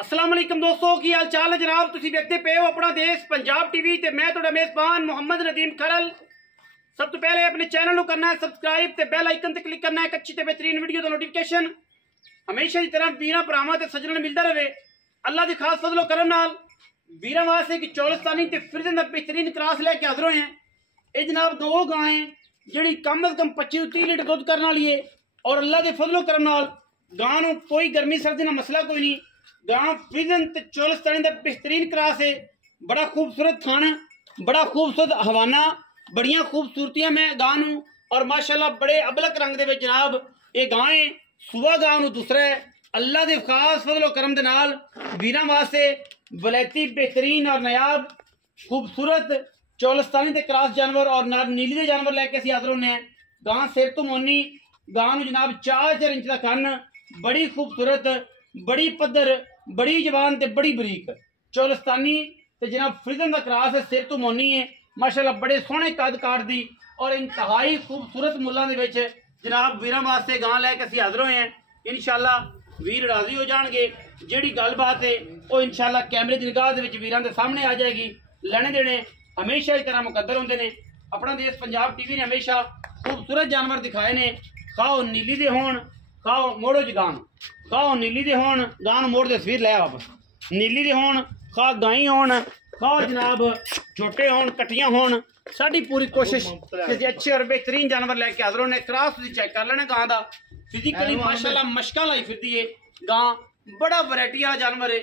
अस्सलाम वालेकुम दोस्तों की हाल चाल है जनाब। तुसी देखते पे हो अपना देश पंजाब टीवी ते मैं तुहाडा मेजबान मोहम्मद नदीम खरल। सब तो पहले अपने चैनल को करना है सबसक्राइब ते बेल आइकन ते क्लिक करना है। अच्छी ते बेहतरीन वीडियो दा नोटिफिकेशन हमेशा की तरह वीरां भरावां ते सज्जणां मिलता रहे। अल्लाह दी खास फजलो करम नाल वीरां वास्ते कि चौलस्तानी ते फ्रिजन दा बेहतरीन क्रास लेके हाजिर होए हैं। ये जनाब दो गायें जिहड़ी कम अज कम 25 ਤੋਂ 30 लीटर दुध करने वाली है और अल्लाह के फजलो करम नाल गां नूं कोई गर्मी सर्दी का मसला कोई नहीं। गां फ्रिजन ते चौलस्तानी का बेहतरीन क्रास है। बड़ा खूबसूरत थान, बड़ा खूबसूरत हवाना, बड़िया खूबसूरतियां मैं गां नूं और माशाल्लाह बड़े अबलक रंग दे विच जनाब ये गां है। सूआ गां नूं दूसरा है। अल्लाह के खास फजलो करम दे नाल वीरां वास्ते वलैती बेहतरीन और नायाब खूबसूरत चौलस्तानी ते क्रास जानवर और नाल नीली दे जानवर लैके असीं हाज़र होने हैं। गां सिर तो मोनी गां नूं जनाब 4 इंच का कन्न, बड़ी खूबसूरत, बड़ी पद्धर, बड़ी जवान ते बड़ी बरीक चौलस्तानी ते जनाब फ्रिजन का क्रास है। सिर तो मोनी है माशाल्लाह, बड़े सोहने कद काट दी और इंतहाई खूबसूरत मुल्लां दे विच जनाब वीरां वास्ते गां लैके असीं हाज़र होए हैं। इंशाअल्लाह वीर राजी हो जाणगे। जिहड़ी गलबात है वो इंशाअल्लाह कैमरे दी निगाह दे विच वीरां दे सामने आ जाएगी। लैणे देने हमेशा इस तरह मुकद्दर होंदे ने। अपना देश पंजाब टीवी ने हमेशा खूबसूरत जानवर दिखाए ने। खाओ नीली दे होण, खाओ मोड़ो च गां, खाओ नीली दे होण, गां मोड़ दे तस्वीर लै वापस, नीली दे होण, खा गाई होण, खाओ जनाब छोटे होण, कट्टियां होण। साडी पूरी कोशिश कि अच्छे और बेहतरीन जानवर लैके हाज़र होने। क्रॉस तुसीं चेक कर लेना गां दा, फिजिकली माशाल्लाह मशकां लाई फिरदी है। गां बड़ा वैरायटी वाला जानवर है,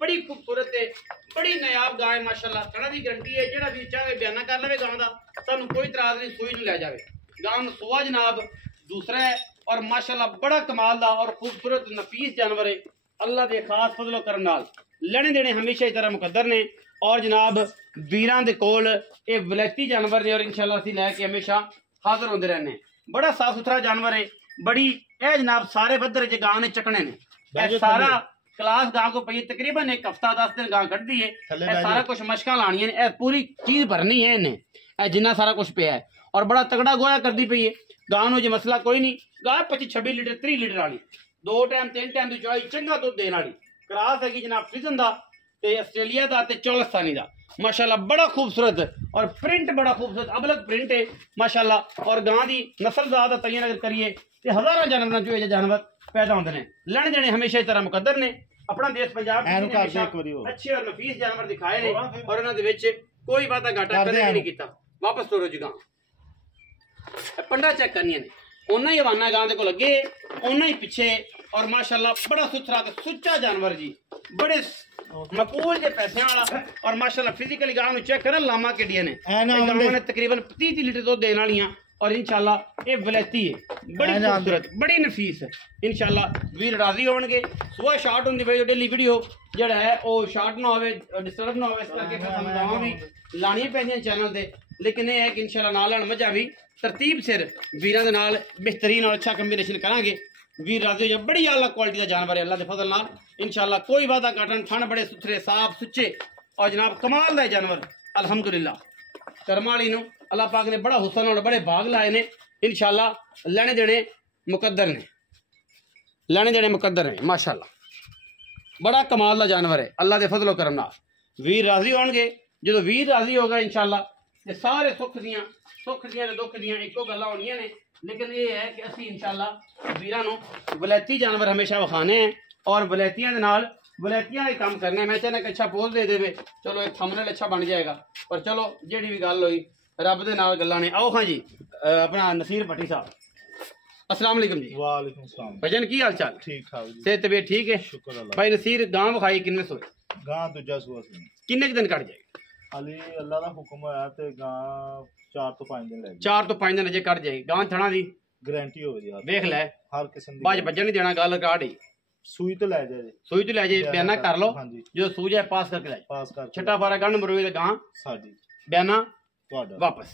बड़ी खूबसूरत है, बड़ी नायाब गां है माशाल्लाह। थणा दी गारंटी है, जेड़ा भी चाहे बयाना कर लवे गां दा, सानू कोई इतराज नहीं, सूई नूं लै जावे। गां सूआ जनाब दूसरा है और माशाल्लाह बड़ा कमाल दा और खूबसूरत नफीस जानवर है। अल्लाह दे खास फजलो करम नाल लैणे देने हमेशा इस तरह मुकद्दर ने और जनाब वीरां दे कोल ये वलैती जानवर ने और इंशाल्लाह असीं लैके हमेशा हाज़र होंदे रहने। बड़ा साफ सुथरा जानवर है, बड़ी ए जनाब सारे बदर च गां ने चकने ने। सारा क्लास गां को पई तकरीबन एक हफ्ता 10 दिन गां कटदी है। सारा कुछ मशकां लानियां ने, पूरी चीज भरनी है इन्हें, जिन्ना सारा कुछ पिया है और बड़ा तगड़ा गोया करदी पई है। गां नूं जे मसला कोई नहीं, गां 25-26 लीटर 30 लीटर वाली 2 टाइम 3 टाइम की चवाई चंगा दुध देने वाली क्रास हैगी जनाब फ्रिजन दा ते आस्ट्रेलिया दा ते चौलस्तानी दा। माशाल्लाह बड़ा खूबसूरत और प्रिंट बड़ा खूबसूरत अबलग प्रिंट है माशाल्लाह। और गां दी नस्ल ज़ात तयन अगर करिए तो हज़ारों जानवरों चो ये जानवर पैदा होंदे ने। लैणे देने हमेशा इस तरह मुकद्दर ने। अपना देश पंजाब अच्छे और नफीस जानवर दिखाए ने और उन्हां दे विच कोई वादा घाटा कदे नहीं कीता। वापस तोरो जी गां पंडा चेक करनियां ने, उन्ना ही हवाना गां दे कोल अगे, उन्ना ही पिछे और माशाल्लाह बड़ा सुथरा ते सुच्चा जानवर जी, बड़े मकबूल जे पैसे वाला और माशाल्लाह फिजिकली गां नूं चेक करन लामा केडियां ने। गां ने तकरीबन 30 लीटर दुध देने वालियां और इंशाल्लाह ये वलैती है, बड़ी खूबसूरत, बड़ी नफीस है। इंशाल्लाह वीर राजी होणगे। सुबह शार्ट होंदी भाई डेली वीडियो जेड़ा है वो शार्ट ना होवे, डिस्टर्ब ना होवे, इस करके फिर सानूं गावां भी लाणियां पैंदियां चैनल ते। लेकिन ये है कि इंशाल्लाह नाल नाल मजा भी तरतीब सिर वीरां दे नाल बेहतरीन और अच्छा कॉम्बिनेशन करांगे। वीर राजी हो बड़ी आला क्वालिटी का जानवर है अल्लाह के फजल नाल इंशाल्लाह। कोई वादा घाटा, थण बड़े सुथरे साफ सुच्चे और जनाब कमाल दा जानवर अल्हम्दुलिल्लाह। कर्म वाली नूं अल्लाह पाक ने बड़ा हुसन और बड़े भाग लाए ने। इंशाल्लाह लैणे देने मुकद्दर ने, लैणे देने मुकद्दर ने माशाल्लाह। बड़ा कमाल दा जानवर है अल्लाह के फजलो करम नाल। वीर राजी होणगे। जो वीर राजी होगा इंशाल्लाह ते सारे सुख दियां ते दुख दियां इक्को गल्लां होणियां ने। लेकिन ये है कि असीं इंशाल्लाह वीरां नूं वलैती जानवर हमेशा विखाने हैं और वलैतियां दे नाल वलैतियां दे काम करने। मैं चाहना कि अच्छा पोज दे देवे, चलो एक थंबनेल अच्छा बन जाएगा। और चलो जेड़ी भी गल होई रब दे नाल गल्लां ने। आओ हाँ जी अपना नसीर भट्टी साहब अस्सलाम वालेकुम जी। वालेकुम सलाम भजन की हाल चाल? ठीक ठाक जी। सेहत तबीयत ठीक है? शुक्र अल्लाह। भाई नसीर गां विखाई किन्ने सोए? गां दूजा सूआ सी। किन्ने दिन कट जाएगी? अली अल्लाह दा हुक्म होया ते गां 4 ਤੋਂ 5 दिन लगे। 4 ਤੋਂ 5 दिन अजे कट जाएगी। गां थणा दी गारंटी हो जी देख लै, हर किस्म दी बाज बज्जन नहीं देना। गल रिकॉर्ड ही सूई तो ले जाए, सूई तो ले जाए, बयाना कर लो जो सूझ है पास करके ले पास कर छठा बारा गंढ मरोई ते गां साडी बयाना ਤੁਹਾਡਾ वापस।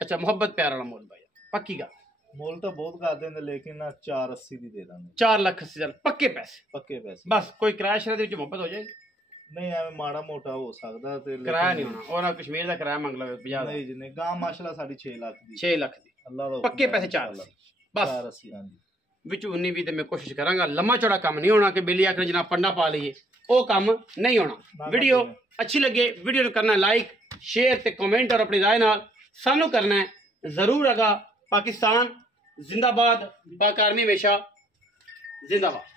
अच्छा मोहब्बत प्यार वाला मोल भाई पक्की गल? मोल तो बहुत कर देंगे लेकिन 480 दी दे देंगे। 4 लाख से चल पक्के पैसे, पक्के पैसे बस। कोई किराया शहर दे विच मोहब्बत हो जाएगी? नहीं एवं माड़ा मोटा हो सकता ते किराया नहीं होना। और कश्मीर का किराया मंग लवे 50 नहीं जी नहीं। गां माशाल्लाह साडी 6 लाख दी, 6 लाख दी अल्लाह दा पक्के पैसे 480 बस। 480 हां जी। विच 19 20 ते मैं कोशिश करांगा। लम्मा चौड़ा काम नहीं होना कि बेली आखने जनाब पंडा पा लीए। वो काम नहीं होना। वीडियो अच्छी लगे वीडियो को करना लाइक शेयर ते कमेंट और अपनी राय नाल सानू करना है जरूर। अगा पाकिस्तान जिंदाबाद, पाक आर्मी हमेशा जिंदाबाद।